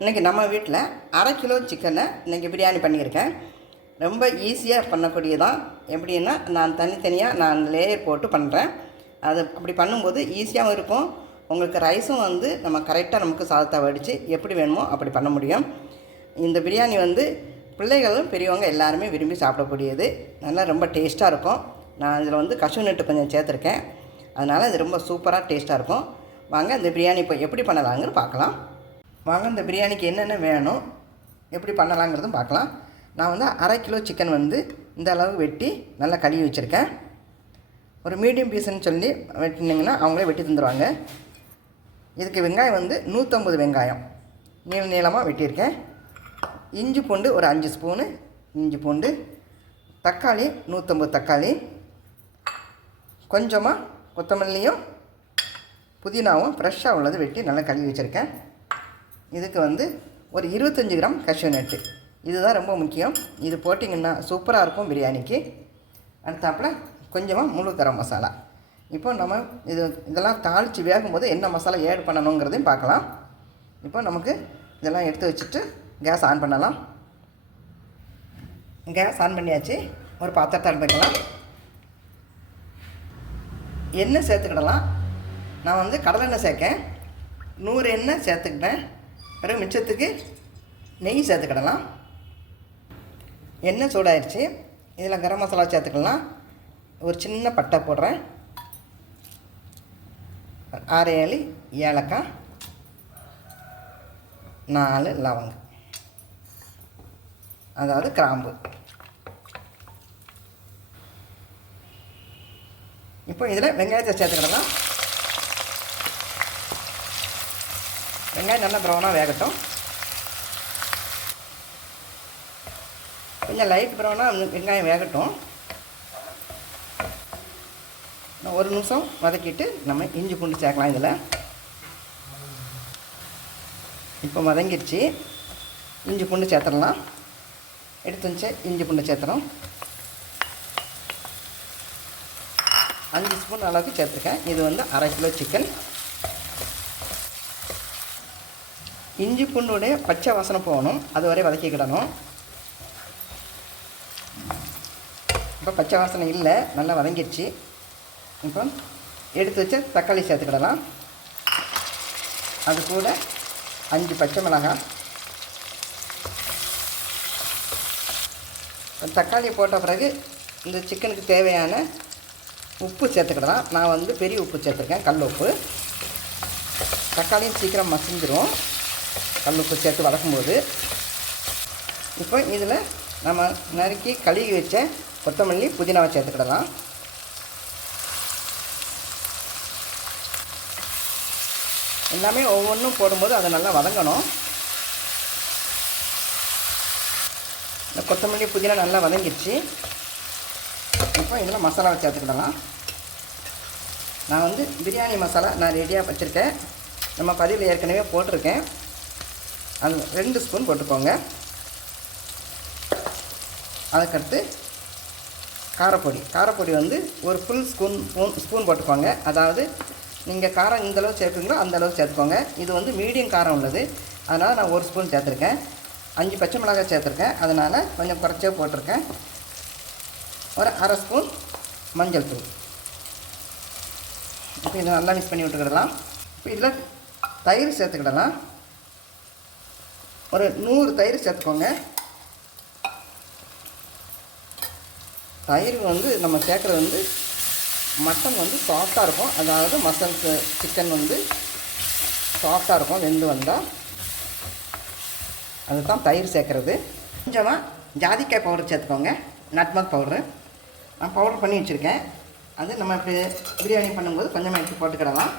இன்றைக்கி நம்ம வீட்டில் 1/2 கிலோ சிக்கனை இன்றைக்கி பிரியாணி பண்ணியிருக்கேன். ரொம்ப ஈஸியாக பண்ணக்கூடியதான். எப்படின்னா நான் தனித்தனியாக லேயர் போட்டு பண்ணுறேன். அது அப்படி பண்ணும்போது ஈஸியாகவும் இருக்கும். உங்களுக்கு ரைஸும் நம்ம கரெக்டாக நமக்கு சாதத்தை வடித்து எப்படி வேணுமோ அப்படி பண்ண முடியும். இந்த பிரியாணி பிள்ளைகளும் பெரியவங்க எல்லாருமே விரும்பி சாப்பிடக்கூடியது. நல்லா ரொம்ப டேஸ்ட்டாக இருக்கும். நான் இதில் கசு நட்டு கொஞ்சம் சேர்த்துருக்கேன். அதனால் இது ரொம்ப சூப்பராக டேஸ்ட்டாக இருக்கும். வாங்க இந்த பிரியாணி இப்போ எப்படி பண்ணலாங்கிறது பார்க்கலாம். வாங்க இந்த பிரியாணிக்கு என்னென்ன வேணும், எப்படி பண்ணலாங்கிறதும் பார்க்கலாம். நான் 1/2 கிலோ சிக்கன் இந்த அளவு வெட்டி நல்லா கழுவி வச்சுருக்கேன். ஒரு மீடியம் பீஸுன்னு சொல்லி வெட்டினீங்கன்னா அவங்களே வெட்டி தந்துடுவாங்க. இதுக்கு வெங்காயம் 150 வெங்காயம் நீளமாக வெட்டியிருக்கேன். இஞ்சி பூண்டு ஒரு 5 ஸ்பூனு இஞ்சி பூண்டு, தக்காளி 150 தக்காளி, கொஞ்சமாக கொத்தமல்லியும் புதினாவும் ஃப்ரெஷ்ஷாக உள்ளது வெட்டி நல்லா கழுவி வச்சுருக்கேன். இதுக்கு ஒரு 25 கிராம் கஷ்யூ நட்டு, இதுதான் ரொம்ப முக்கியம். இது போட்டிங்கன்னா சூப்பராக இருக்கும் பிரியாணிக்கு. அடுத்தாப்பில் கொஞ்சமாக முழு கரம் மசாலா. இப்போ நம்ம இதெல்லாம் தாளித்து வேகும்போது என்ன மசாலா ஏட் பண்ணணுங்கிறதையும் பார்க்கலாம். இப்போ நமக்கு இதெல்லாம் எடுத்து வச்சுட்டு கேஸ் ஆன் பண்ணலாம். கேஸ் ஆன் பண்ணியாச்சு. ஒரு பாத்திரத்தை வைக்கலாம். எண்ணெய் சேர்த்துக்கிடலாம். நான் கடலெண்ணெய் சேர்க்கேன். 100 எண்ணெய் சேர்த்துக்கிட்டேன். பிறகு மிச்சத்துக்கு நெய் சேர்த்துக்கிடலாம். எண்ணெய் சூடாயிடுச்சு. இதில் கரம் மசாலா சேர்த்துக்கலாம். ஒரு சின்ன பட்டை போடுறேன். 6-7 ஏலக்காய், 4 லவங்கம், அதாவது கிராம்பு. இப்போ இதில் வெங்காயத்தை சேர்த்துக்கிடலாம். வெங்காயம் நல்லா ப்ரௌனாக வேகட்டும். கொஞ்சம் லைட் ப்ரௌனாக வெங்காயம் வேகட்டும். ஒரு நிமிஷம் வதக்கிட்டு நம்ம இஞ்சி பூண்டு சேர்க்கலாம். இதில் இப்போ வதங்கிடுச்சு. இஞ்சி பூண்டு சேர்த்துடலாம். எடுத்து வச்சு இஞ்சி பூண்டு சேர்த்துறோம். 5 ஸ்பூன் அளவுக்கு சேர்த்துருக்கேன். இது 1/2 கிலோ சிக்கன். இஞ்சி பூண்டுடைய பச்சை வாசனை போகணும், அது வரை வதக்கிக்கிடணும். இப்போ பச்சை வாசனை இல்லை, நல்லா வதங்கிடுச்சு. இப்போ எடுத்து வச்ச தக்காளி சேர்த்துக்கிடலாம். அது கூட 5 பச்சை மிளகாய். தக்காளி போட்ட பிறகு இந்த சிக்கனுக்கு தேவையான உப்பு சேர்த்துக்கிடலாம். நான் பெரிய உப்பு சேர்த்துருக்கேன், கல் உப்பு. தக்காளியும் சீக்கிரம் மசிஞ்சிரும் கல் உப்பு சேர்த்து வதக்கும்போது. இப்போ இதில் நம்ம நறுக்கி கழுவி வச்ச கொத்தமல்லி புதினாவை சேர்த்துக்கிடலாம். எல்லாமே ஒவ்வொன்றும் போடும்போது அதை நல்லா வதங்கணும். இந்த கொத்தமல்லி புதினா நல்லா வதங்கிடுச்சு. இப்போ இதில் மசாலாவை சேர்த்துக்கிடலாம். நான் பிரியாணி மசாலா நான் ரெடியாக வச்சுருக்கேன். நம்ம பதிவில் ஏற்கனவே போட்டிருக்கேன். அது 2 ஸ்பூன் போட்டுக்கோங்க. அதுக்கடுத்து காரப்பொடி ஒரு ஃபுல் ஸ்பூன் போட்டுக்கோங்க. அதாவது நீங்கள் காரம் இந்தளவு சேர்க்குறீங்களோ அந்தளவு சேர்த்துக்கோங்க. இது மீடியம் காரம் உள்ளது, அதனால் நான் 1 ஸ்பூன் சேர்த்துருக்கேன். 5 பச்சை மிளகாய் சேர்த்துருக்கேன், அதனால் கொஞ்சம் குறைச்சே போட்டிருக்கேன். ஒரு 1/2 ஸ்பூன் மஞ்சள் தூள். இப்போ இதை நல்லா மிக்ஸ் பண்ணி விட்டுக்கிடலாம். இப்போ இதில் தயிர் சேர்த்துக்கிடலாம். ஒரு 100 தயிர் சேர்த்துக்கோங்க. தயிர் நம்ம சேர்க்குறது மட்டன் சாஃப்டாக இருக்கும். அதாவது மட்டன் சிக்கன் சாஃப்டாக இருக்கும் வெந்து வந்தால். அதுதான் தயிர் சேர்க்குறது. கொஞ்சமாக ஜாதிக்காய் பவுடர் சேர்த்துக்கோங்க, நட்மக் பவுட்ரு. நான் பவுடர் பண்ணி வச்சுருக்கேன். அது நம்ம பிரியாணி பண்ணும்போது கொஞ்சமாக எடுத்து போட்டுக்கிடலாம்.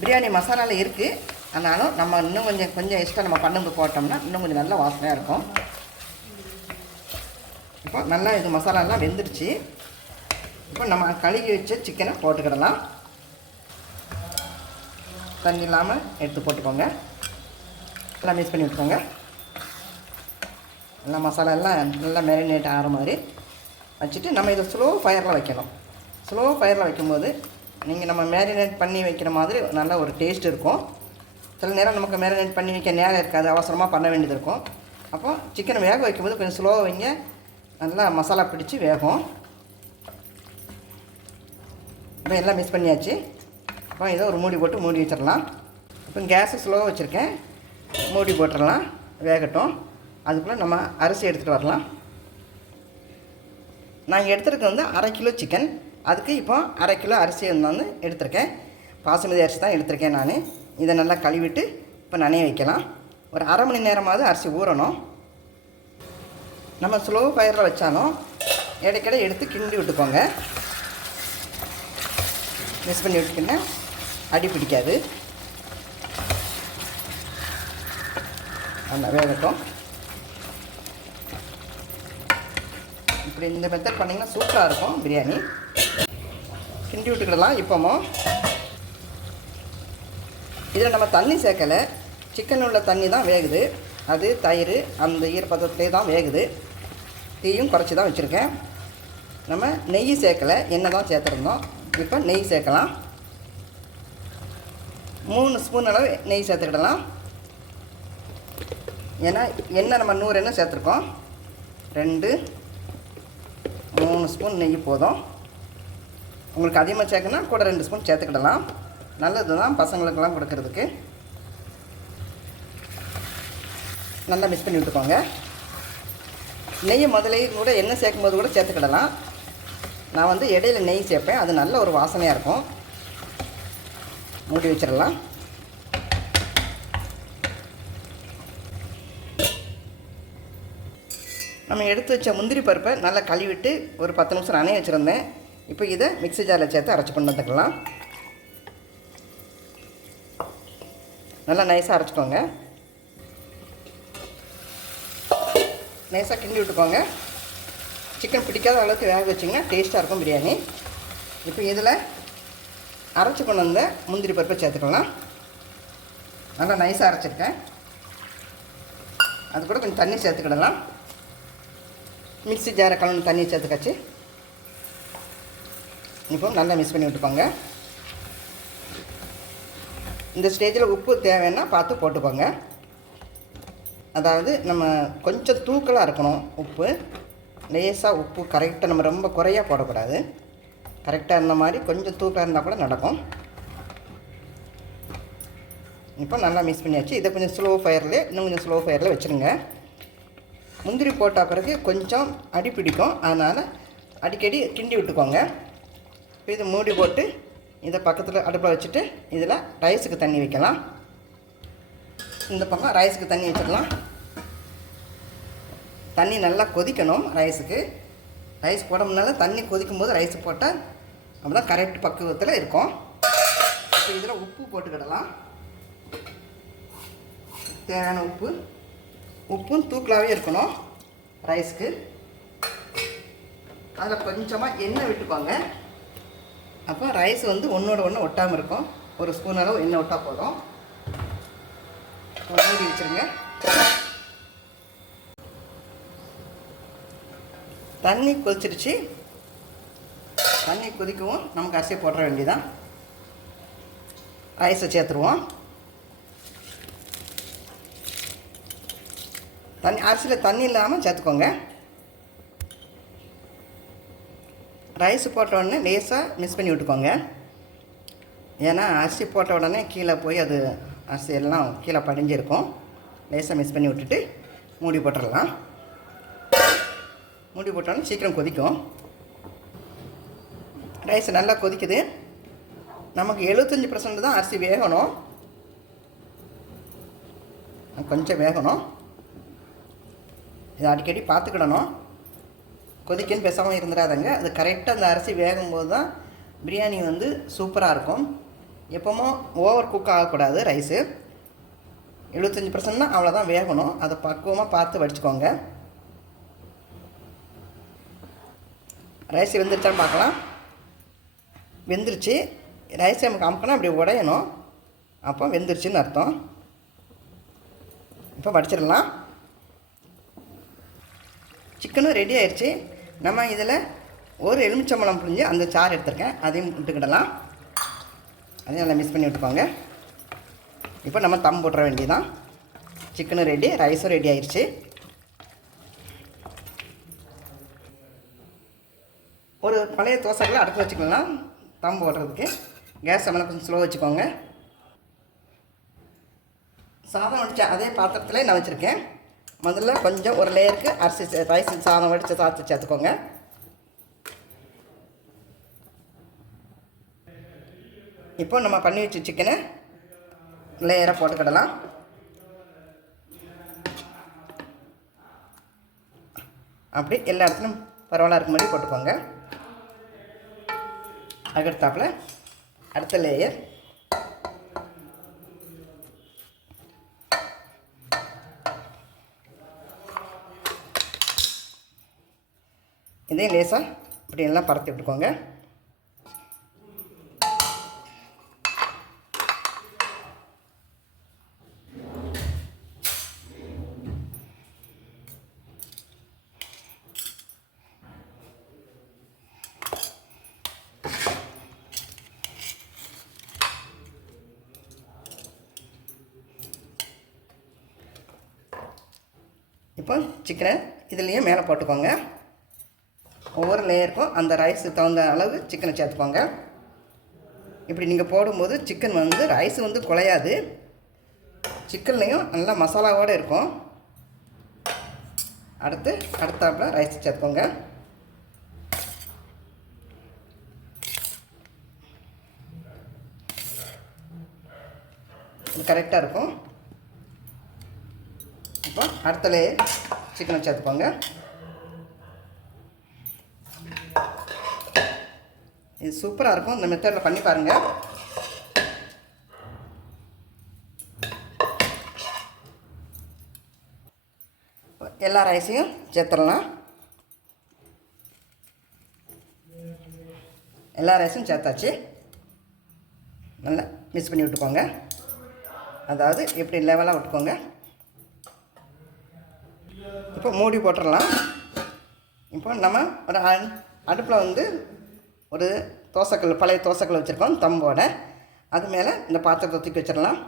பிரியாணி மசாலாவில் இருக்குது, ஆனாலும் நம்ம இன்னும் கொஞ்சம் எக்ஸ்ட்ரா நம்ம பண்ணும்போது போட்டோம்னா இன்னும் கொஞ்சம் நல்லா வாசனையாக இருக்கும். இப்போ நல்லா இது மசாலாலாம் வெந்துடுச்சு. இப்போ நம்ம கழுவி வச்ச சிக்கனை போட்டுக்கிடலாம். தண்ணி இல்லாமல் எடுத்து போட்டுக்கோங்க. எல்லாம் மிக்ஸ் பண்ணி விட்டுக்கோங்க. எல்லாம் மசாலா எல்லாம் நல்லா மேரினேட் ஆகிற மாதிரி வச்சுட்டு நம்ம இதை ஸ்லோ ஃபயரில் வைக்கணும். ஸ்லோ ஃபயரில் வைக்கும்போது நீங்கள் நம்ம மேரினேட் பண்ணி வைக்கிற மாதிரி நல்ல ஒரு டேஸ்ட் இருக்கும். சில நேரம் நமக்கு மேரினேட் பண்ணி வைக்க நேரம் இருக்காது, அவசரமாக பண்ண வேண்டியது இருக்கும். அப்போ சிக்கனை வேக வைக்கும்போது கொஞ்சம் ஸ்லோவாக வைங்க, நல்லா மசாலா பிடிச்சி வேகும். இப்போ எல்லாம் மிக்ஸ் பண்ணியாச்சு. இப்போ இதை ஒரு மூடி போட்டு மூடி வச்சிடலாம். இப்போ கேஸு ஸ்லோவாக வச்சுருக்கேன், மூடி போட்டுடலாம், வேகட்டும். அதுக்குள்ளே நம்ம அரிசி எடுத்துகிட்டு வரலாம். நான் எடுத்துருக்க வந்து 1/2 கிலோ சிக்கன். அதுக்கு இப்போ 1/2 கிலோ அரிசி வந்து எடுத்திருக்கேன். பாசுமதி அரிசி தான் எடுத்திருக்கேன் நான். இதை நல்லா கழுவிட்டு இப்போ நனைய வைக்கலாம். ஒரு 1/2 மணி நேரமாவது அரிசி ஊறணும். நம்ம ஸ்லோ ஃபயரில் வச்சாலும் இடைக்கிட எடுத்து கிண்டி விட்டுக்கோங்க. மிக்ஸ் பண்ணி விட்டுக்கின்னா அடி பிடிக்காது. நல்லா வேகட்டும். இப்படி இந்த மெத்தட் பண்ணிங்கன்னா சூப்பராக இருக்கும் பிரியாணி. கிண்டி விட்டுக்கிடலாம். இப்போமோ இதில் நம்ம தண்ணி சேர்க்கலை, சிக்கன் உள்ள தண்ணி தான் வேகுது. அது தயிர் அந்த ஈரப்பதத்திலே தான் வேகுது. தீயும் குறைச்சி தான் வச்சுருக்கேன். நம்ம நெய் சேர்க்கலை, எண்ணெய் தான் சேர்த்துருந்தோம். இப்போ நெய் சேர்க்கலாம். 3 ஸ்பூன் அளவு நெய் சேர்த்துக்கிடலாம். ஏன்னா எண்ணெய் நம்ம 100 எண்ணெய் சேர்த்துருக்கோம். 2 3 ஸ்பூன் நெய் போதும். உங்களுக்கு அதிகமாக சேர்க்கணுன்னா கூட 2 ஸ்பூன் சேர்த்துக்கிடலாம். நல்லது தான் பசங்களுக்கெல்லாம் கொடுக்கறதுக்கு. நல்லா மிக்ஸ் பண்ணி விட்டுக்கோங்க. நெய்யை முதலே கூட எண்ணெய் சேர்க்கும் போது கூட சேர்த்துக்கிடலாம். நான் வந்து இடையில நெய் சேர்ப்பேன், அது நல்ல ஒரு வாசனையாக இருக்கும். மூடி வச்சிடலாம். நம்ம எடுத்து வச்ச முந்திரி பருப்பை நல்லா கழுவிட்டு ஒரு 10 நிமிஷம் நனைய வச்சுருந்தேன். இப்போ இதை மிக்ஸி ஜாரில் சேர்த்து அரைச்சி கொண்டு வந்துக்கலாம். நல்லா நைஸாக அரைச்சிக்கோங்க. நைஸாக கிண்டி விட்டுக்கோங்க. சிக்கன் பிடிக்காத அளவுக்கு வேக வச்சிங்கன்னா டேஸ்ட்டாக இருக்கும் பிரியாணி. இப்போ இதில் அரைச்சி கொண்டு வந்த முந்திரி பருப்பை சேர்த்துக்கலாம். நல்லா நைஸாக அரைச்சிருக்கேன். அது கூட கொஞ்சம் தண்ணி சேர்த்துக்கிடலாம். மிக்ஸி ஜாரை கலந்து தண்ணி சேர்த்துக்காச்சு. இப்போ நல்லா மிக்ஸ் பண்ணி விட்டுக்கோங்க. இந்த ஸ்டேஜில் உப்பு தேவைன்னா பார்த்து போட்டுக்கோங்க. அதாவது நம்ம கொஞ்சம் தூக்கலாக இருக்கணும் உப்பு. லேசாக உப்பு கரெக்டாக, நம்ம ரொம்ப குறையாக போடக்கூடாது. கரெக்டாக இருந்த மாதிரி கொஞ்சம் தூக்கலாக இருந்தால் கூட நடக்கும். இப்போ நல்லா மிக்ஸ் பண்ணியாச்சு. இதை கொஞ்சம் ஸ்லோ ஃபயரில், இன்னும் கொஞ்சம் ஸ்லோ ஃபயரில் வச்சுருங்க. முந்திரி போட்ட பிறகு கொஞ்சம் அடி பிடிக்கும், அதனால் அடிக்கடி கிண்டி விட்டுக்கோங்க. இப்போ இதை மூடி போட்டு இதை பக்கத்தில் அடுப்பில் வச்சுட்டு இதில் ரைஸுக்கு தண்ணி வைக்கலாம். இந்த பக்கம் ரைஸுக்கு தண்ணி வச்சிடலாம். தண்ணி நல்லா கொதிக்கணும் ரைஸுக்கு. ரைஸ் போட முன்னால் தண்ணி கொதிக்கும் போது ரைஸ் போட்டால் அப்போ தான் கரெக்ட் பக்குவத்தில் இருக்கும். இப்போ இதில் உப்பு போட்டுக்கிடலாம். தேவையான உப்பும் தூக்கலாகவே இருக்கணும் ரைஸுக்கு. அதில் கொஞ்சமாக எண்ணெய் விட்டுக்கோங்க. அப்போ ரைஸ் வந்து ஒன்றோட ஒன்று ஒட்டாமல் இருக்கும். ஒரு ஸ்பூன் அளவு எண்ணெய் விட்டால் போதும். மூடி வச்சுருங்க. தண்ணி கொதிச்சிருச்சு. தண்ணி கொதிக்கவும் நமக்கு அரிசியை போட்டுற வேண்டியதான். ரைஸை சேர்த்துருவோம். அரிசியில் தண்ணி இல்லாமல் சேர்த்துக்கோங்க. ரைஸ் போட்ட உடனே லேசாக மிக்ஸ் பண்ணி விட்டுக்கோங்க. ஏன்னா அரிசி போட்ட உடனே கீழே போய் அது அரிசி எல்லாம் கீழே படிஞ்சிருக்கும். லேசாக மிக்ஸ் பண்ணி விட்டுட்டு மூடி போட்டுடலாம். மூடி போட்டோன்னே சீக்கிரம் கொதிக்கும். ரைஸ் நல்லா கொதிக்குது. நமக்கு 75% தான் அரிசி வேகணும், கொஞ்சம் வேகணும். இதை அடிக்கடி பார்த்துக்கிடணும். கொதிக்கன்னு பேசாமல் இருந்துடாதங்க. அது கரெக்டாக அந்த அரிசி வேகும்போது தான் பிரியாணி வந்து சூப்பராக இருக்கும். எப்போமோ ஓவர் குக் ஆகக்கூடாது. ரைஸு 75% தான், அவ்வளோதான் வேகணும். அதை பக்குவமாக பார்த்து வடிச்சுக்கோங்க. ரைஸ் வெந்துருச்சான்னு பார்க்கலாம். வெந்துருச்சு. ரைஸ் நமக்கு அமுக்கணும், அப்படி உடையணும். அப்போ வெந்துருச்சுன்னு அர்த்தம். இப்போ வடிச்சிடலாம். சிக்கனும் ரெடி ஆயிடுச்சு. நம்ம இதில் ஒரு எலுமிச்சம்பழம் புழிஞ்சு அந்த சாறு எடுத்துருக்கேன், அதையும் விட்டுக்கிடலாம். அதையும் நல்லா மிக்ஸ் பண்ணி விட்டுக்கோங்க. இப்போ நம்ம தம் போட்டுற வேண்டியதான். சிக்கனும் ரெடி, ரைஸும் ரெடி ஆயிடுச்சு. ஒரு பழைய தோசைகளை அடுப்பு வச்சுக்கலாம். தம் போடுறதுக்கு கேஸ் சமையல் கொஞ்சம் ஸ்லோ வச்சுக்கோங்க. சாதம் வடித்த அதே பாத்திரத்தில் நான் வச்சுருக்கேன். முதல்ல கொஞ்சம் ஒரு லேயருக்கு அரிசி ரைஸ் சாதம் வடித்த சாதத்தை சேர்த்துக்கோங்க. இப்போ நம்ம பண்ணி வச்ச சிக்கனை லேயராக போட்டுக்கிடலாம். அப்படி எல்லா இடத்துலையும் பரவாயில்ல இருக்க மாதிரி போட்டுக்கோங்க. அதுக்கடுத்தாப்பில் அடுத்த லேயர் இதே லேசாக இப்படி எல்லாம் பரத்தி விட்டுக்கோங்க. இப்போ சிக்கனை இதுலேயும் மேலே போட்டுக்கோங்க. ஒவ்வொரு லேயருக்கும் அந்த ரைஸுக்கு தகுந்த அளவு சிக்கனை சேர்த்துக்கோங்க. இப்படி நீங்கள் போடும்போது சிக்கன் வந்து ரைஸ் வந்து குலையாது, சிக்கன்லேயும் நல்லா மசாலாவோடு இருக்கும். அடுத்தாப்பில் ரைஸ் சேர்த்துக்கோங்க. இது கரெக்டாக இருக்கும். இப்போ அடுத்த லேயர் சிக்கனை சேர்த்துக்கோங்க. இது சூப்பராக இருக்கும். இந்த மெத்தடில் பண்ணி பாருங்கள். எல்லா ரைஸையும் சேர்த்துடலாம். எல்லா ரைஸும் சேர்த்தாச்சு. நல்லா மிக்ஸ் பண்ணி விட்டுக்கோங்க. அதாவது இப்படி லெவலாக விட்டுக்கோங்க. இப்போ மூடி போட்டுடலாம். இப்போ நம்ம ஒரு அடுப்பில் வந்து ஒரு தோசைக்கல், பழைய தோசைக்கல் வச்சுருக்கோம் தம்போட. அது மேலே இந்த பாத்திரத்தை தூக்கி வச்சிடலாம்.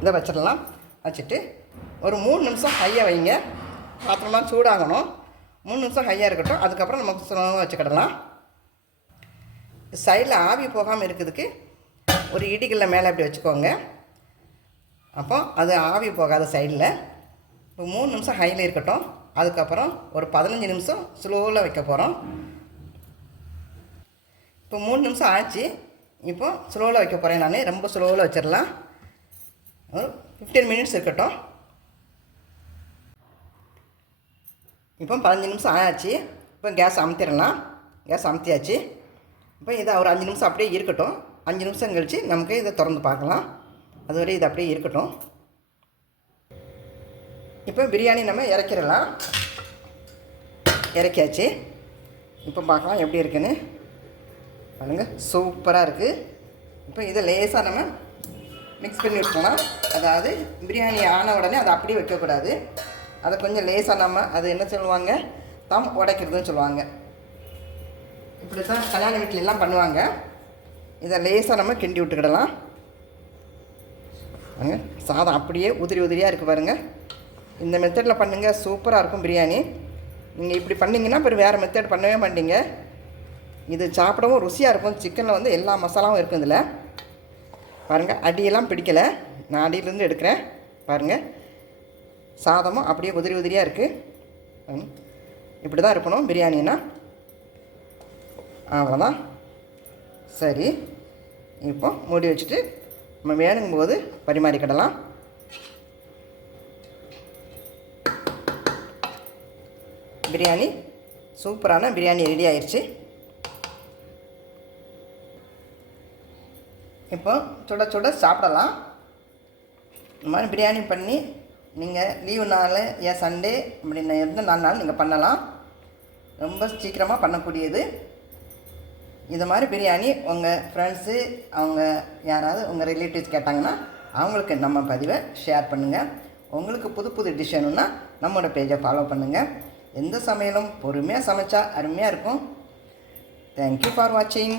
இதை வச்சிடலாம். வச்சுட்டு ஒரு 3 நிமிஷம் ஹையாக வைங்க. பாத்திரம்லாம் சூடாகணும். 3 நிமிஷம் ஹையாக இருக்கட்டும். அதுக்கப்புறம் நமக்கு சுலமாக வச்சுக்கிடலாம். சைடில் ஆவி போகாமல் இருக்கிறதுக்கு ஒரு இடிக்கல்ல மேலே அப்படி வச்சுக்கோங்க. அப்போ அது ஆவி போகாத சைடில். இப்போ 3 நிமிஷம் ஹையில் இருக்கட்டும். அதுக்கப்புறம் ஒரு 15 நிமிஷம் ஸ்லோவில் வைக்க போகிறோம். இப்போ 3 நிமிஷம் ஆச்சு. இப்போ ஸ்லோவில் வைக்க போகிறேன். நான் ரொம்ப ஸ்லோவில் வச்சிடலாம். ஒரு 15 மினிட்ஸ் இருக்கட்டும். இப்போ 15 நிமிஷம் ஆயாச்சு. இப்போ கேஸ் அமுத்திடலாம். கேஸ் அமுத்தியாச்சு. இப்போ இதை ஒரு 5 நிமிஷம் அப்படியே இருக்கட்டும். 5 நிமிஷம் கழித்து நமக்கு இதை திறந்து பார்க்கலாம். அதுவரை இது அப்படியே இருக்கட்டும். இப்போ பிரியாணி நம்ம இறக்கிடலாம். இறக்கியாச்சு. இப்போ பார்க்கலாம் எப்படி இருக்குன்னு. பாருங்கள், சூப்பராக இருக்குது. இப்போ இதை லேசாக நம்ம மிக்ஸ் பண்ணி விட்டுக்கலாம். அதாவது பிரியாணி ஆன உடனே அதை அப்படியே வைக்கக்கூடாது. அதை கொஞ்சம் லேசாக நம்ம அது என்ன சொல்லுவாங்க, தம் உடைக்கிறதுன்னு சொல்லுவாங்க. இப்படி தான் கல்யாண வீட்டிலெல்லாம் பண்ணுவாங்க. இதை லேசாக நம்ம கிண்டி விட்டுக்கிடலாம். சாதம் அப்படியே உதிரி உதிரியாக இருக்குது பாருங்கள். இந்த மெத்தடில் பண்ணுங்கள், சூப்பராக இருக்கும் பிரியாணி. நீங்கள் இப்படி பண்ணிங்கன்னா அப்புறம் வேறு மெத்தட் பண்ணவே மாட்டீங்க. இது சாப்பிடவும் ருசியாக இருக்கும். சிக்கனில் வந்து எல்லா மசாலாவும் இருக்கும் இதில். பாருங்கள், அடியெல்லாம் பிடிக்கலை. நான் அடியிலேருந்து எடுக்கிறேன். பாருங்கள், சாதமும் அப்படியே உதிரி உதிரியாக இருக்குது. இப்படி தான் இருக்கணும் பிரியாணின்னா. அவ்வளோதான். சரி, இப்போ மூடி வச்சுட்டு நம்ம வேணுங்கும்போது பரிமாறிக்கிடலாம். பிரியாணி, சூப்பரான பிரியாணி ரெடி ஆயிடுச்சு. இப்போ சுட சுட சாப்பிடலாம். இந்த மாதிரி பிரியாணி பண்ணி நீங்கள் லீவு நாள், ஏன் சண்டே அப்படின்னு எந்த நாள் நீங்கள் பண்ணலாம். ரொம்ப சீக்கிரமாக பண்ணக்கூடியது. இது மாதிரி பிரியாணி உங்கள் ஃப்ரெண்ட்ஸு, அவங்க யாராவது உங்கள் ரிலேட்டிவ்ஸ் கேட்டாங்கன்னா அவங்களுக்கு நம்ம பதிவை ஷேர் பண்ணுங்கள். உங்களுக்கு புது புது டிஷ் வேணும்னா நம்மளோட பேஜை ஃபாலோ பண்ணுங்கள். எந்த சமையலும் பொறுமையாக சமைச்சா அருமையாக இருக்கும். தேங்க்யூ ஃபார் வாட்சிங்.